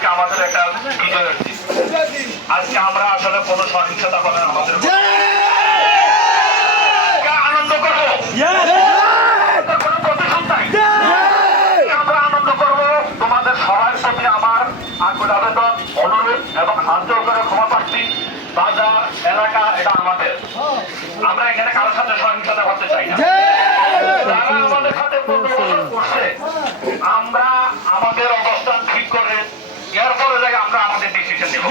আজকে আমাদের একটা বিজয়ের দিন। আজকে আমরা আসলে কোনো সহিংসতা করেন আমাদের আনন্দ করবো, কোনো প্রতিশোধ নাই। আমরা আনন্দ করবো। তোমাদের সবার প্রতি আমার আকুল আবেদন, অনুরোধ এবং হাত জোর করে ক্ষমা প্রার্থী। বাজার এলাকা এটা আমাদের, আমরা এখানে কারোর সাথে সহিংসতা করতে চাই না। যারা আমাদের সাথে করছে আমরা আমাদের অবস্থান ঠিক করে এরপরে আমরা আমাদের ডিসিশন নেব।